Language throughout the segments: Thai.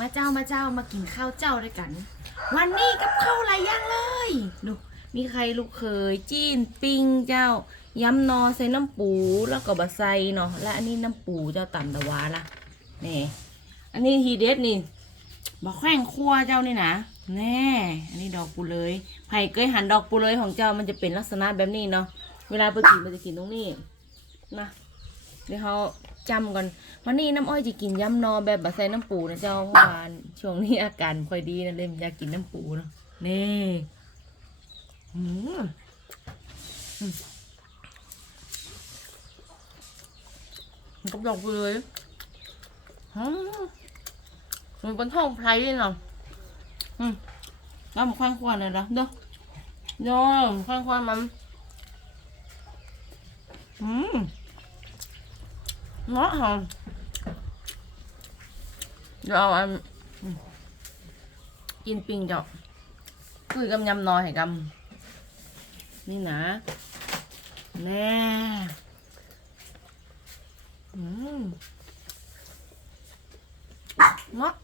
มาเจ้ามาเจ้ามากินข้าวเจ้าด้วยกัน วันนี้กับข้าวหลายอย่างเลยดูมีใครลูกเคยจีนปิ้งเจ้า ยำนอใส่น้ำปูแล้วก็บะไซเนาะและอันนี้น้ำปูเจ้าต่ำตะวาละนี่อันนี้ทีเด็ดนี่บะแข้งคั่วเจ้านี่นะแน่อันนี้ดอกปูเลยไผ่เคยหั่นดอกปูเลยของเจ้ามันจะเป็นลักษณะแบบนี้เนาะเวลาไปกินมันจะกินตรงนี้นะเดี๋ยวเขา จำก่อนวันนี้น้ำอ้อยจะกินยำนอแบบบะใส่น้ำปูนะเจ้าเพราะว่าช่วงนี้อาการค่อยดีนะเลยอยากกินน้ำปูเนาะนี่อืมอืมกับดอกเลยอืมมันเป็นท้องไพรเนาะอืมแล้วมันคว้างควนเลยนะเด้อเด้อคว้างควนมันอืม เงาะหอมเดี๋ยวเอาอันกินปิงจอกคุยกำยำนอยให้กำนี่นะแน่อืมเงาะ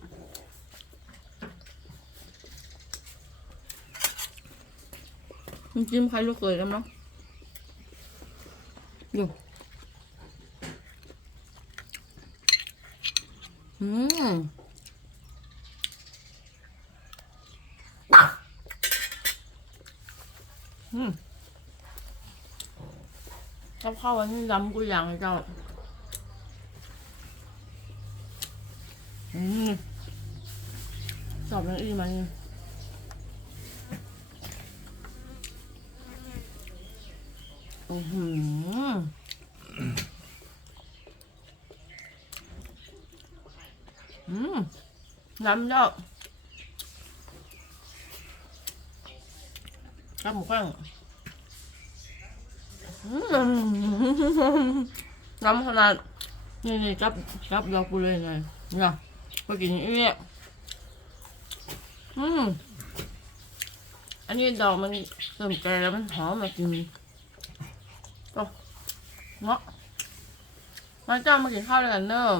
จิ้มใครลูกเขยกันเนาะอยู่ มกับข้าวอันนี้ยำกูอย่างเลยเจ้า อืมสอบยังอีมันอือหือ อืมน้ำเยอะกับหมูข้างอืมน้ำขนาดนี่นี่จับจับดอกกูเลยไงเนี่ยไปกินอย่างนี้อืมอันนี้ดอกมันเริ่มแก่แล้วมันหอมมากินโอ้เงาะมาเจ้ามากินข้าวด้วยกันเนอะ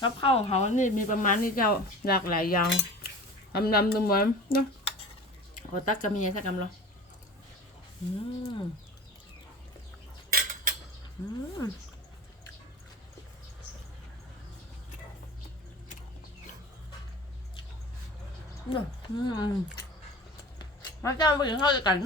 กับข้าวของเขานี่มีประมาณนี้เจ้าหลากหลายอย่างดำดำดูเหมือนเนาะขอตักกำมีสักกำเหรออืมอืมอืมมาเจ้ามากินข้าวด้วยกัน